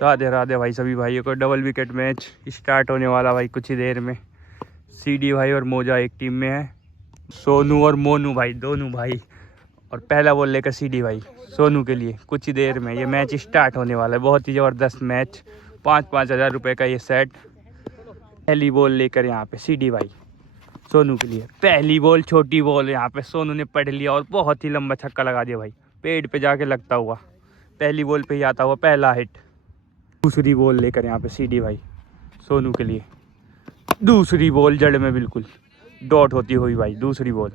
राधे राधे भाई सभी भाइयों को। डबल विकेट मैच स्टार्ट होने वाला भाई कुछ ही देर में। सीडी भाई और मोजा एक टीम में है, सोनू और मोनू भाई दोनों भाई। और पहला बॉल लेकर सीडी भाई सोनू के लिए। कुछ ही देर में ये मैच स्टार्ट होने वाला है। बहुत ही ज़बरदस्त मैच। 5-5 हज़ार रुपये का ये सेट। पहली बॉल लेकर यहाँ पे सीडी भाई सोनू के लिए। पहली बॉल छोटी बॉल यहाँ पे सोनू ने पढ़ लिया और बहुत ही लंबा छक्का लगा दिया भाई, पेड़ पे जाके लगता हुआ। पहली बॉल पे ही आता हुआ पहला हिट। दूसरी बॉल लेकर यहाँ पे सीडी भाई सोनू के लिए। दूसरी बॉल जड़ में बिल्कुल डॉट होती हुई भाई दूसरी बॉल।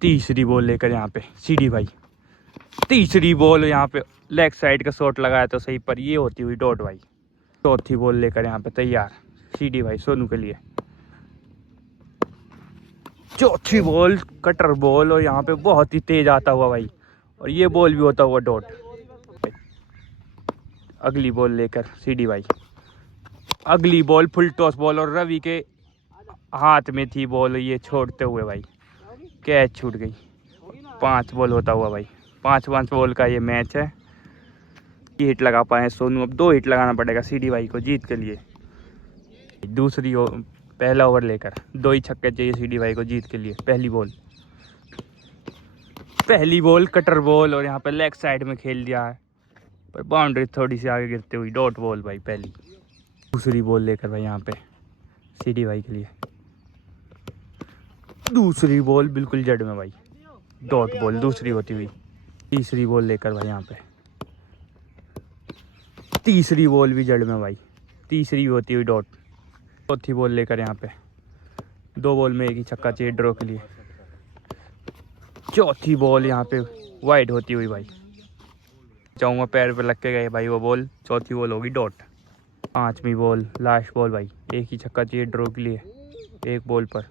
तीसरी बॉल लेकर यहाँ पे सीडी भाई। तीसरी बॉल यहाँ पे लेग साइड का शॉट लगाया तो सही, पर ये होती हुई डॉट भाई। चौथी बॉल लेकर यहाँ पे तैयार सीडी भाई सोनू के लिए। चौथी बॉल कटर बॉल और यहाँ पे बहुत ही तेज आता हुआ भाई, और ये बॉल भी होता हुआ डॉट। अगली बॉल लेकर सीडी भाई। अगली बॉल फुल टॉस बॉल और रवि के हाथ में थी बॉल, ये छोड़ते हुए भाई कैच छूट गई। 5 बॉल होता हुआ भाई। 5-5 बॉल का ये मैच है। ये हिट लगा पाए सोनू, अब 2 हिट लगाना पड़ेगा सीडी भाई को जीत के लिए। दूसरी पहला ओवर लेकर 2 ही छक्के चाहिए सीडी भाई को जीत के लिए। पहली बॉल कटर बॉल और यहाँ पे लेग साइड में खेल दिया है, पर बाउंड्री थोड़ी सी आगे गिरते हुई डॉट बॉल भाई पहली। दूसरी बॉल लेकर भाई यहाँ पे सीडी भाई के लिए। दूसरी बॉल बिल्कुल जड़ में भाई, डॉट बॉल दूसरी होती हुई। तीसरी बॉल लेकर भाई यहाँ पे। तीसरी बॉल भी जड़ में भाई, तीसरी होती हुई डॉट। चौथी बॉल लेकर यहाँ पे 2 बॉल में एक ही छक्का चाहिए ड्रॉ के लिए। चौथी बॉल यहाँ पे वाइड होती हुई भाई, चाहूँगा पैर पे लग के गए भाई वो बॉल। चौथी बॉल होगी डॉट। 5वीं बॉल लास्ट बॉल भाई, एक ही छक्का चाहिए ड्रॉ के लिए 1 बॉल पर।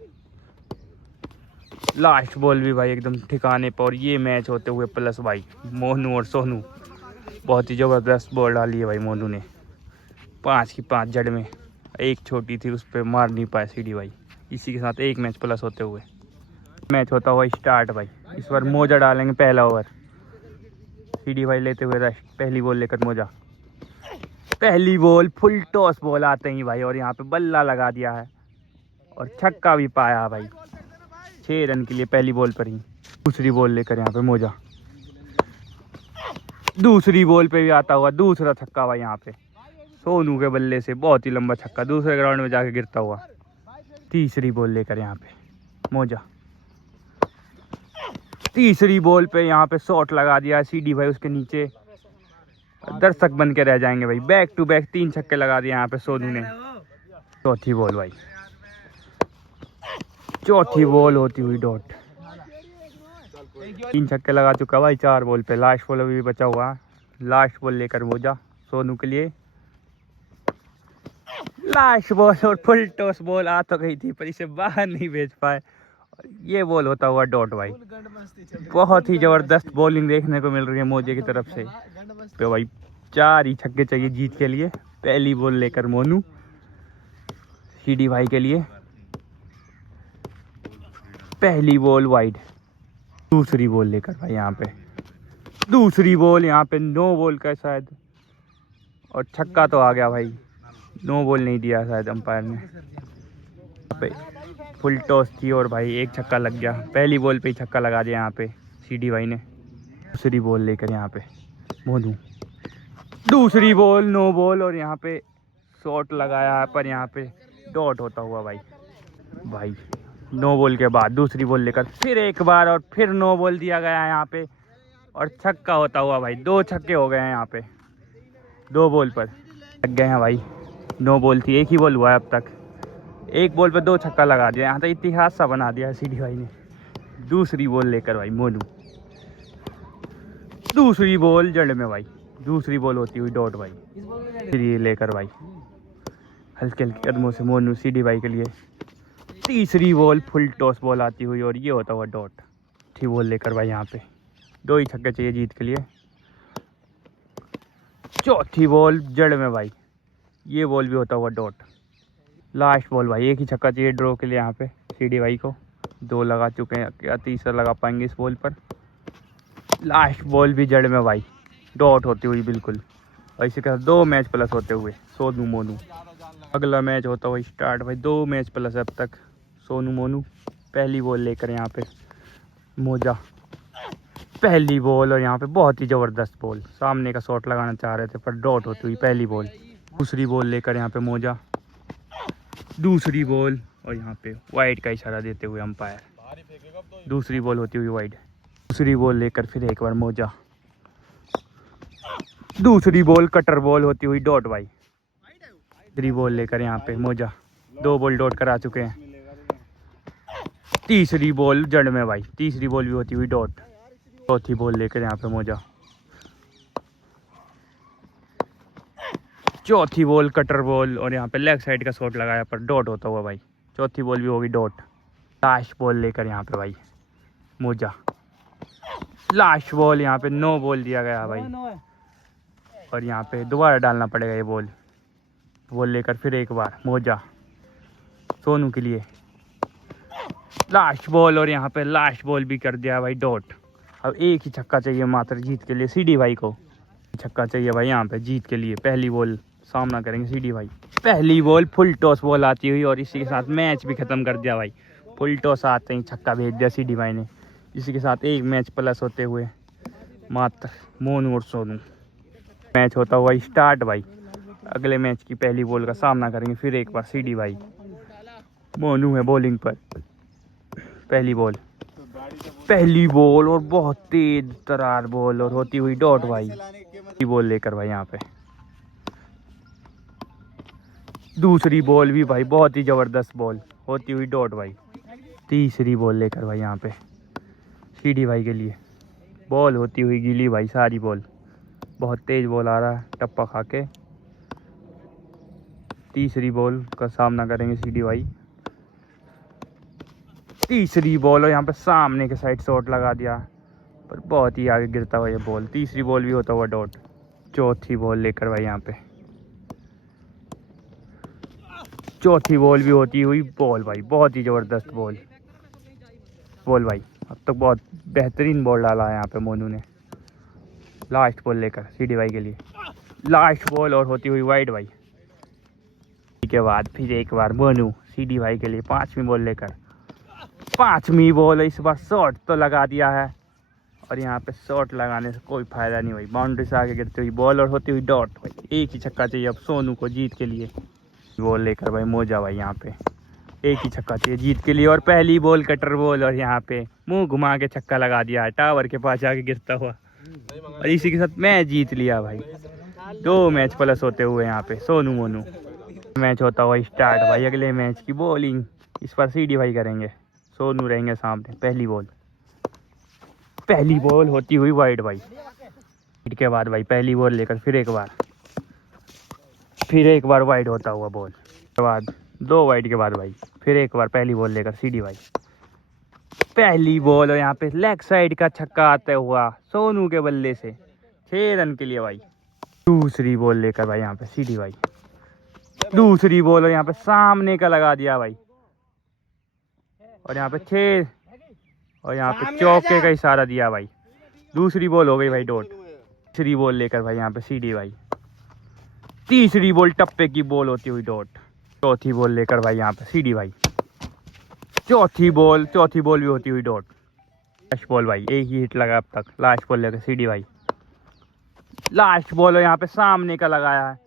लास्ट बॉल भी भाई एकदम ठिकाने पर, और ये मैच होते हुए प्लस भाई मोनू और सोनू। बहुत ही ज़बरदस्त बॉल डाली है भाई मोनू ने। 5 की 5 जड़ में, एक छोटी थी उस पर मार नहीं पाए सीडी भाई। इसी के साथ एक मैच प्लस होते हुए मैच होता हुआ स्टार्ट भाई। इस बार मोजा डालेंगे पहला ओवर। सीडी भाई लेते हुए रेस्ट। पहली बॉल लेकर मोजा। पहली बॉल फुल टॉस बॉल आते ही भाई, और यहाँ पे बल्ला लगा दिया है और छक्का भी पाया भाई 6 रन के लिए पहली बॉल पर ही। दूसरी बॉल लेकर यहाँ पे मोजा। दूसरी बॉल पे भी आता हुआ दूसरा छक्का भाई यहाँ पे सोनू के बल्ले से। बहुत ही लंबा छक्का दूसरे ग्राउंड में जाके गिरता हुआ। तीसरी बॉल लेकर यहाँ पे मोजा। तीसरी बॉल पे यहाँ पे शॉट लगा दिया सीडी भाई उसके नीचे। दर्शक बन के रह जाएंगे भाई। बैक टू बैक 3 छक्के लगा दिए यहाँ पे सोनू ने। चौथी बॉल भाई, चौथी बॉल होती हुई डॉट। 3 छक्के लगा चुका भाई 4 बॉल पे। लास्ट बॉल अभी भी बचा हुआ। लास्ट बॉल लेकर मोजा सोनू के लिए। लास्ट बॉल और फुल टॉस बॉल आ तो गई थी, पर इसे बाहर नहीं भेज पाए। ये बॉल होता हुआ डॉट भाई। बहुत ही ज़बरदस्त बॉलिंग देखने को मिल रही है मोजे की तरफ से। तो भाई 4 ही छक्के चाहिए जीत के लिए। पहली बॉल लेकर मोनू सीडी भाई के लिए। पहली बॉल वाइड। दूसरी बॉल लेकर भाई यहाँ पे। दूसरी बॉल यहाँ पे 9 बॉल का शायद, और छक्का तो आ गया भाई। 9 बॉल नहीं दिया शायद अंपायर ने। फुल टॉस थी और भाई एक छक्का लग गया। पहली बॉल पे ही छक्का लगा दिया यहाँ पे सीडी भाई ने। दूसरी बॉल लेकर यहाँ पे मोनू। दूसरी बॉल 9 बॉल और यहाँ पे शॉट लगाया है, पर यहाँ पे डॉट होता हुआ भाई 9 बॉल के बाद दूसरी बॉल लेकर फिर एक बार, और फिर 9 बॉल दिया गया है यहाँ पे, और छक्का होता हुआ भाई। 2 छक्के हो गए हैं यहाँ पे 2 बॉल पर लग गए हैं भाई। 9 बॉल थी, एक ही बॉल हुआ है अब तक। 1 बॉल पे 2 छक्का लगा दिया। यहाँ तो इतिहास सा बना दिया है सीडी भाई ने। दूसरी बॉल लेकर भाई मोनू। दूसरी बॉल जड़ में भाई, दूसरी बॉल होती हुई डॉट भाई। फिर ये लेकर भाई हल्के हल्के कदमों से मोनू सीडी भाई के लिए। तीसरी बॉल फुल टॉस बॉल आती हुई, और ये होता हुआ डॉट। चौथी बॉल लेकर भाई यहाँ पे 2 ही छक्के चाहिए जीत के लिए। चौथी बॉल जड़ में भाई, ये बॉल भी होता हुआ डॉट। लास्ट बॉल भाई, एक ही छक्का चाहिए ड्रॉ के लिए यहाँ पे सीडी भाई को। 2 लगा चुके हैं, क्या तीसरा लगा पाएंगे इस बॉल पर। लास्ट बॉल भी जड़ में भाई, डॉट होती हुई बिल्कुल, और इसी के साथ 2 मैच प्लस होते हुए सोनू मोनू। अगला मैच होता हुआ स्टार्ट भाई। 2 मैच प्लस अब तक सोनू मोनू। पहली बॉल लेकर यहाँ पे मोजा। पहली बॉल और यहाँ पे बहुत ही ज़बरदस्त बॉल। सामने का शॉट लगाना चाह रहे थे पर डॉट होती हुई पहली बॉल। दूसरी बॉल लेकर यहाँ पे मोजा। दूसरी बॉल और यहाँ पे वाइड का इशारा देते हुए अंपायर। दूसरी बॉल होती हुई वाइड। दूसरी बॉल लेकर फिर एक बार मोजा। दूसरी बॉल कटर बॉल होती हुई डॉट भाई। तीसरी बॉल लेकर यहाँ पे मोजा। 2 बॉल डॉट करा चुके हैं। तीसरी बॉल जड़ में भाई। तीसरी बॉल भी होती हुई डॉट। चौथी बॉल लेकर यहाँ पे मोजा। चौथी बॉल कटर बॉल और यहाँ पे लेग साइड का शॉट लगाया पर डॉट होता हुआ भाई। चौथी बॉल भी होगी डॉट। लास्ट बॉल लेकर यहाँ पे भाई मोजा। लास्ट बॉल यहाँ पे 9 बॉल दिया गया भाई। और यहाँ पे दोबारा डालना पड़ेगा ये बॉल। बॉल लेकर फिर एक बार मोजा सोनू के लिए। लास्ट बॉल और यहाँ पे लास्ट बॉल भी कर दिया भाई डॉट। अब एक ही छक्का चाहिए मात्र जीत के लिए सीडी भाई को। छक्का चाहिए भाई यहाँ पे जीत के लिए। पहली बॉल सामना करेंगे सीडी भाई। पहली बॉल फुल टॉस बॉल आती हुई और इसी के साथ मैच भी ख़त्म कर दिया भाई। फुल टॉस आते ही छक्का भेज दिया सीडी भाई ने। इसी के साथ 1 मैच प्लस होते हुए मात्र मोनू और सोनू। मैच होता हुआ स्टार्ट भाई। अगले मैच की पहली बॉल का सामना करेंगे फिर एक बार सीडी भाई। मोनू है बॉलिंग पर। पहली बॉल और बहुत तेज तरार बॉल और होती हुई डॉट भाई। बॉल लेकर भाई यहाँ पे दूसरी बॉल भी भाई बहुत ही ज़बरदस्त बॉल होती हुई डॉट भाई। तीसरी बॉल लेकर भाई यहाँ पे सीडी भाई के लिए बॉल होती हुई गीली भाई। सारी बॉल बहुत तेज बॉल आ रहा है टप्पा खा के। तीसरी बॉल का सामना करेंगे सीडी भाई। तीसरी बॉल और यहाँ पे सामने के साइड शॉट लगा दिया पर बहुत ही आगे गिरता हुआ ये बॉल। तीसरी बॉल भी होता हुआ डॉट। चौथी बॉल लेकर भाई यहाँ पे चौथी बॉल भी होती हुई बॉल भाई। बहुत ही ज़बरदस्त बॉल भाई। अब तक बहुत बेहतरीन बॉल डाला है यहाँ पे मोनू ने। लास्ट बॉल लेकर सीडी भाई के लिए लास्ट बॉल और होती हुई वाइड भाई। के बाद फिर एक बार मोनू सीडी भाई के लिए 5वीं बॉल लेकर। 5वीं बॉल इस बार शॉट तो लगा दिया है और यहाँ पे शॉट लगाने से कोई फायदा नहीं भाई। बाउंड्री से आगे गिरती हुई बॉल और होती हुई डॉट भाई। एक ही छक्का चाहिए अब सोनू को जीत के लिए। बॉल लेकर भाई मोजा भाई यहाँ पे एक ही छक्का चाहिए जीत के लिए। और पहली बॉल कटर बॉल और यहाँ पे मुंह घुमा के छक्का लगा दिया है टावर के पास जाके गिरता हुआ। और इसी के साथ मैच जीत लिया भाई। 2 मैच प्लस होते हुए यहाँ पे सोनू मोनू। मैच होता हुआ स्टार्ट भाई। अगले मैच की बॉलिंग इस पर सीडी भाई करेंगे। सोनू रहेंगे सामने। पहली बॉल होती हुई वाइड भाई। वाइड के बाद भाई पहली बॉल लेकर फिर एक बार वाइड होता हुआ बॉल के बाद 2 वाइड के बाद भाई फिर एक बार पहली बॉल लेकर सीडी भाई। पहली बॉल और यहाँ पे लेग साइड का छक्का आता हुआ सोनू के बल्ले से 6 रन के लिए भाई। दूसरी बॉल लेकर भाई यहाँ पे सीडी भाई। दूसरी बॉल और यहाँ पे सामने का लगा दिया भाई और यहाँ पे 6 और यहाँ पे चौके का इशारा दिया भाई। दूसरी बॉल हो गई भाई डॉट। तीसरी बॉल लेकर भाई यहाँ पे सीडी भाई। तीसरी बॉल टप्पे की बॉल होती हुई डॉट। चौथी बॉल लेकर भाई यहाँ पे सीडी भाई। चौथी बॉल भी होती हुई डॉट। लास्ट बॉल भाई एक ही हिट लगा अब तक। लास्ट बॉल लेकर सीडी भाई। लास्ट बॉल यहाँ पे सामने का लगाया है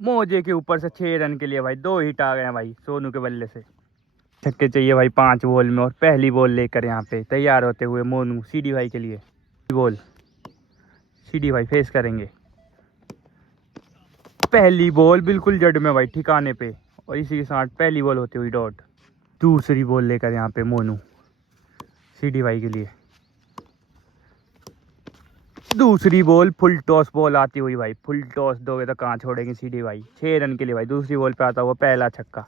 मोजे के ऊपर से 6 रन के लिए भाई। 2 हिट आ गए हैं भाई सोनू के बल्ले से। छक्के चाहिए भाई 5 बॉल में। और पहली बॉल लेकर यहाँ पे तैयार होते हुए मोनू सीडी भाई के लिए। बॉल सीडी भाई फेस करेंगे। पहली बॉल बिल्कुल जड़ में भाई ठिकाने पे और इसी के साथ पहली बॉल होती हुई डॉट। दूसरी बॉल लेकर यहाँ पे मोनू सीडी भाई के लिए। दूसरी बॉल फुल टॉस बॉल आती हुई भाई। फुल टॉस दोगे तो कहाँ छोड़ेंगे सीडी भाई। 6 रन के लिए भाई। दूसरी बॉल पे आता हुआ पहला छक्का।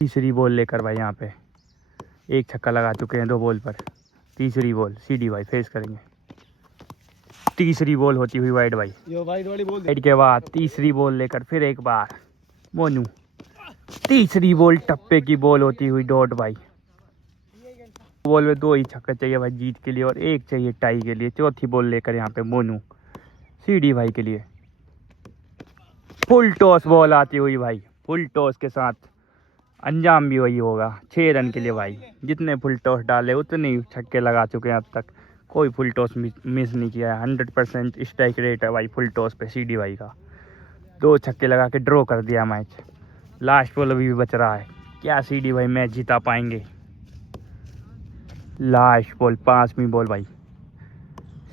तीसरी बॉल लेकर भाई यहाँ पे एक छक्का लगा चुके हैं 2 बॉल पर। तीसरी बॉल सीडी भाई फेस करेंगे। तीसरी बॉल होती हुई वाइड भाई। वाइड के बाद तीसरी बॉल लेकर फिर एक बार मोनू। तीसरी बॉल टप्पे की बॉल होती हुई डॉट भाई। बॉल में 2 ही छक्का चाहिए भाई जीत के लिए और 1 चाहिए टाई के लिए। चौथी बॉल लेकर यहाँ पे मोनू सीडी भाई के लिए। फुल टॉस बॉल आती हुई भाई, फुल टॉस के साथ अंजाम भी वही होगा 6 रन के लिए भाई। जितने फुल टॉस डाले उतने ही छक्के लगा चुके हैं अब तक, कोई फुल टॉस मिस नहीं किया है। 100% स्ट्राइक रेट है भाई फुल टॉस पे सीडी भाई का। 2 छक्के लगा के ड्रॉ कर दिया मैच। लास्ट बॉल अभी भी बच रहा है, क्या सीडी भाई मैच जिता पाएंगे? लास्ट बॉल 5वीं बॉल भाई,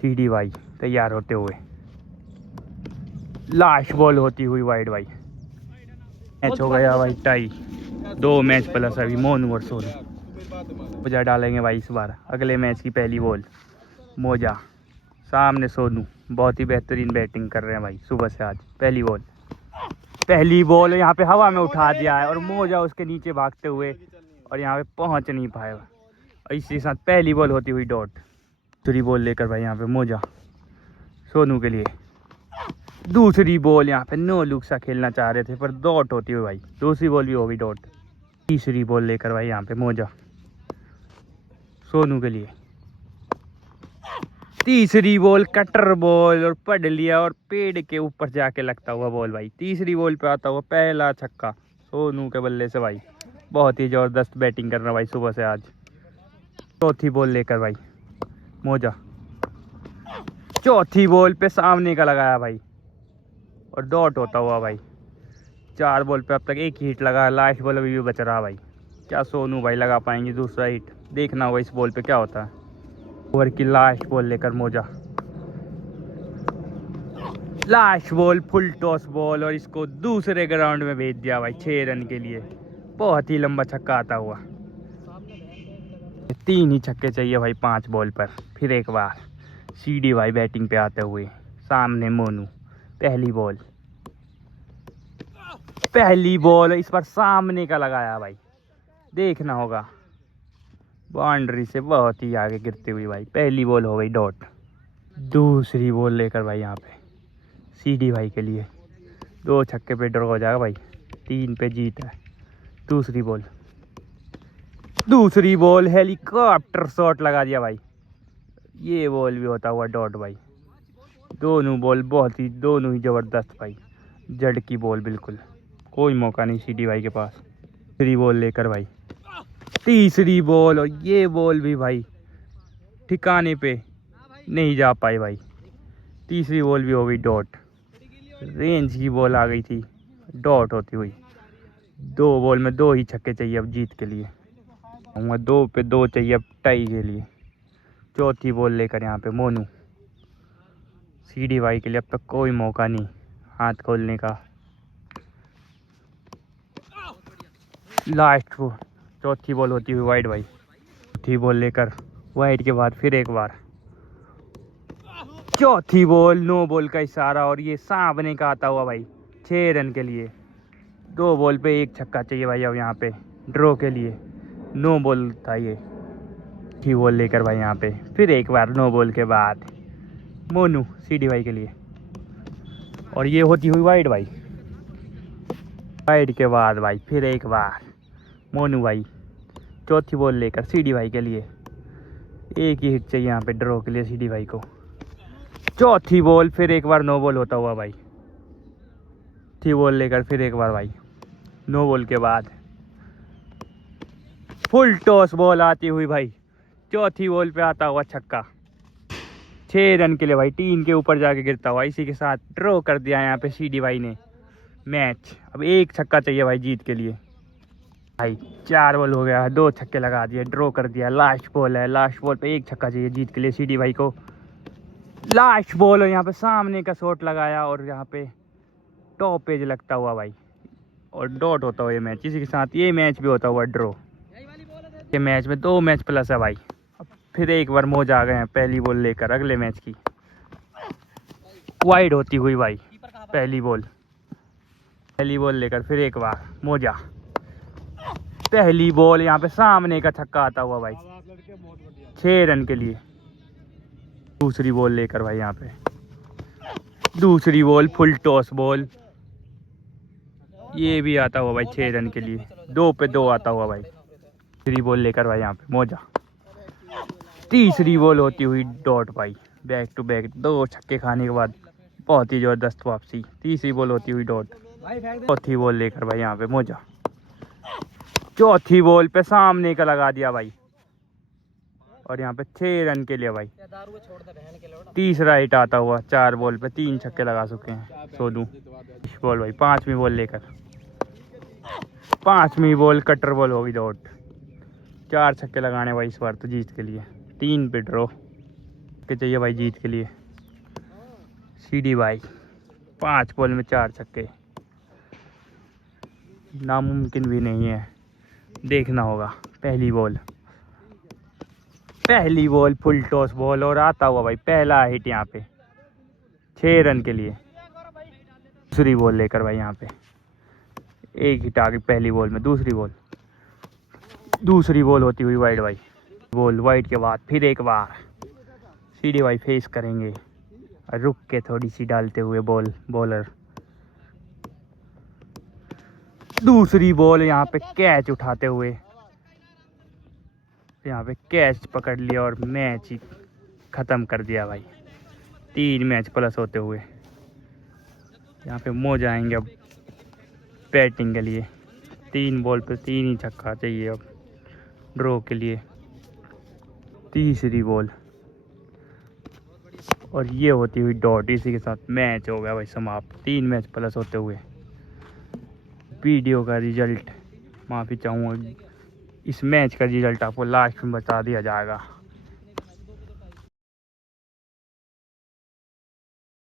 सीडी भाई तैयार होते हुए, लास्ट बॉल होती हुई वाइड भाई। मैच हो गया भाई टाई, 2 मैच प्लस अभी मोनू और सोनू। मोजा डालेंगे भाई इस बार, अगले मैच की पहली बॉल। मोजा सामने सोनू, बहुत ही बेहतरीन बैटिंग कर रहे हैं भाई सुबह से आज। पहली बॉल यहाँ पे हवा में उठा दिया है और मोजा उसके नीचे भागते हुए और यहाँ पे पहुँच नहीं पाया। और इसी साथ पहली बॉल होती हुई डॉट। दूसरी बॉल लेकर भाई यहाँ पे मोजा सोनू के लिए। दूसरी बॉल यहाँ पे नो लुक सा खेलना चाह रहे थे पर डॉट होती हुई भाई, दूसरी बॉल भी हो गई डॉट। तीसरी बॉल लेकर भाई यहाँ पे मोजा सोनू के लिए। तीसरी बॉल कटर बॉल और पढ़ लिया और पेड़ के ऊपर जाके लगता हुआ बॉल भाई। तीसरी बॉल पे आता हुआ पहला छक्का सोनू के बल्ले से भाई। बहुत ही ज़बरदस्त बैटिंग कर रहा भाई सुबह से आज। चौथी बॉल लेकर भाई मोजा, चौथी बॉल पे सामने का लगाया भाई और डॉट होता हुआ भाई। 4 बॉल पे अब तक एक ही हिट लगा, लास्ट बॉल अभी भी बच रहा भाई। क्या सोनू भाई लगा पाएंगे दूसरा हिट? देखना होगा इस बॉल पे क्या होता है। ओवर की लास्ट बॉल लेकर मोजा, last ball full toss ball और इसको दूसरे ग्राउंड में भेज दिया भाई 6 रन के लिए। बहुत ही लंबा छक्का आता हुआ। 3 ही छक्के चाहिए भाई 5 बॉल पर। फिर एक बार सीडी भाई बैटिंग पे आते हुए, सामने मोनू। पहली बॉल इस पर सामने का लगाया भाई, देखना होगा बाउंड्री से बहुत ही आगे गिरती हुई भाई। पहली बॉल हो गई डॉट। दूसरी बॉल लेकर भाई यहाँ पे सीडी भाई के लिए 2 छक्के पे ड्रॉ हो जाएगा भाई, 3 पे जीत है। दूसरी बॉल हेलीकॉप्टर शॉट लगा दिया भाई। ये बॉल भी होता हुआ डॉट भाई। दोनों बॉल दोनों ही ज़बरदस्त भाई, जड़ की बॉल बिल्कुल, कोई मौका नहीं सीडी भाई के पास। तीसरी बॉल लेकर भाई तीसरी बॉल, और ये बॉल भी भाई ठिकाने पे नहीं जा पाई भाई। तीसरी बॉल भी हो गई डॉट। रेंज की बॉल आ गई थी, डॉट होती हुई। 2 बॉल में 2 ही छक्के चाहिए अब जीत के लिए। 2 पे 2 चाहिए अब टाई के लिए। चौथी बॉल लेकर यहाँ पे मोनू, सीडी भाई के लिए अब तक कोई मौका नहीं हाथ खोलने का। लास्ट वो चौथी बॉल होती हुई वाइड भाई। चौथी बॉल लेकर वाइड के बाद फिर एक बार चौथी बॉल, नो बॉल का इशारा और ये सामने का आता हुआ भाई 6 रन के लिए। 2 बॉल पे 1 छक्का चाहिए भाई अब यहाँ पे ड्रॉ के लिए। नो बॉल था ये। चौथी बॉल लेकर भाई यहाँ पे फिर एक बार नो बॉल के बाद मोनू सीडी भाई के लिए, और ये होती हुई वाइड भाई। वाइड के बाद भाई फिर एक बार मोनू भाई चौथी बॉल लेकर सीडी भाई के लिए। एक ही हिट चाहिए यहाँ पे ड्रॉ के लिए सीडी भाई को। चौथी बॉल फिर एक बार नो बॉल होता हुआ भाई। चौथी बॉल लेकर फिर एक बार भाई नो बॉल के बाद फुल टॉस बॉल आती हुई भाई। चौथी बॉल पे आता हुआ छक्का, 6 रन के लिए भाई, 3 के ऊपर जाके गिरता हुआ। इसी के साथ ड्रॉ कर दिया यहाँ पे सीडी भाई ने मैच। अब 1 छक्का चाहिए भाई जीत के लिए भाई। 4 बॉल हो गया, 2 छक्के लगा दिए, ड्रॉ कर दिया। लास्ट बॉल है, लास्ट बॉल पे 1 छक्का चाहिए जीत के लिए सीडी भाई को। लास्ट बॉल है यहाँ पे सामने का शॉट लगाया और यहाँ पे टॉप पेज लगता हुआ भाई और डॉट होता हुआ ये मैच। इसी के साथ ये मैच भी होता हुआ ड्रॉ। ये मैच में 2 मैच प्लस है भाई। अब फिर एक बार मोजा आ गए हैं पहली बॉल लेकर अगले मैच की। वाइड होती हुई भाई पहली बॉल लेकर फिर एक बार मोजा। पहली बॉल यहाँ पे सामने का छक्का आता हुआ भाई 6 रन के लिए। दूसरी बॉल लेकर भाई यहाँ पे दूसरी बॉल फुल टॉस बॉल, ये भी आता हुआ भाई 6 रन के लिए। 2 पे 2 आता हुआ भाई। तीसरी बॉल लेकर भाई यहाँ पे मोजा। तीसरी बॉल होती हुई डॉट भाई। बैक टू बैक 2 छक्के खाने के बाद बहुत ही ज़बरदस्त वापसी। तीसरी बॉल होती हुई डॉट। चौथी बॉल लेकर भाई यहाँ पे मोजा। चौथी बॉल पे सामने का लगा दिया भाई, और यहाँ पे 6 रन के लिए भाई। तीसरा हिट आता हुआ 4 बॉल पे 3 छक्के लगा चुके हैं सोनू। बॉल भाई 5वीं बॉल लेकर, 5वीं बॉल कटर बॉल होगी डॉट। 4 छक्के लगाने भाई इस बार तो जीत के लिए। 3 पे ड्रॉ के चाहिए भाई जीत के लिए। सीडी भाई 5 बॉल में 4 छक्के, नामुमकिन भी नहीं है, देखना होगा। पहली बॉल फुल टॉस बॉल और आता हुआ भाई पहला हिट यहाँ पे 6 रन के लिए। दूसरी बॉल लेकर भाई यहाँ पे 1 हिट आ गई पहली बॉल में। दूसरी बॉल होती हुई वाइड भाई। बॉल वाइड के बाद फिर एक बार सीडी भाई फेस करेंगे, रुक के थोड़ी सी डालते हुए बॉलर। दूसरी बॉल यहाँ पे कैच उठाते हुए, यहाँ पे कैच पकड़ लिया और मैच ही ख़त्म कर दिया भाई। 3 मैच प्लस होते हुए यहाँ पे मोजा आएंगे अब बैटिंग के लिए। 3 बॉल पे 3 ही छक्का चाहिए अब ड्रॉ के लिए। तीसरी बॉल और ये होती हुई डॉट। इसी के साथ मैच हो गया भाई समाप्त। 3 मैच प्लस होते हुए। वीडियो का रिजल्ट माफ़ी चाहूँगा, इस मैच का रिजल्ट आपको लास्ट में बता दिया जाएगा।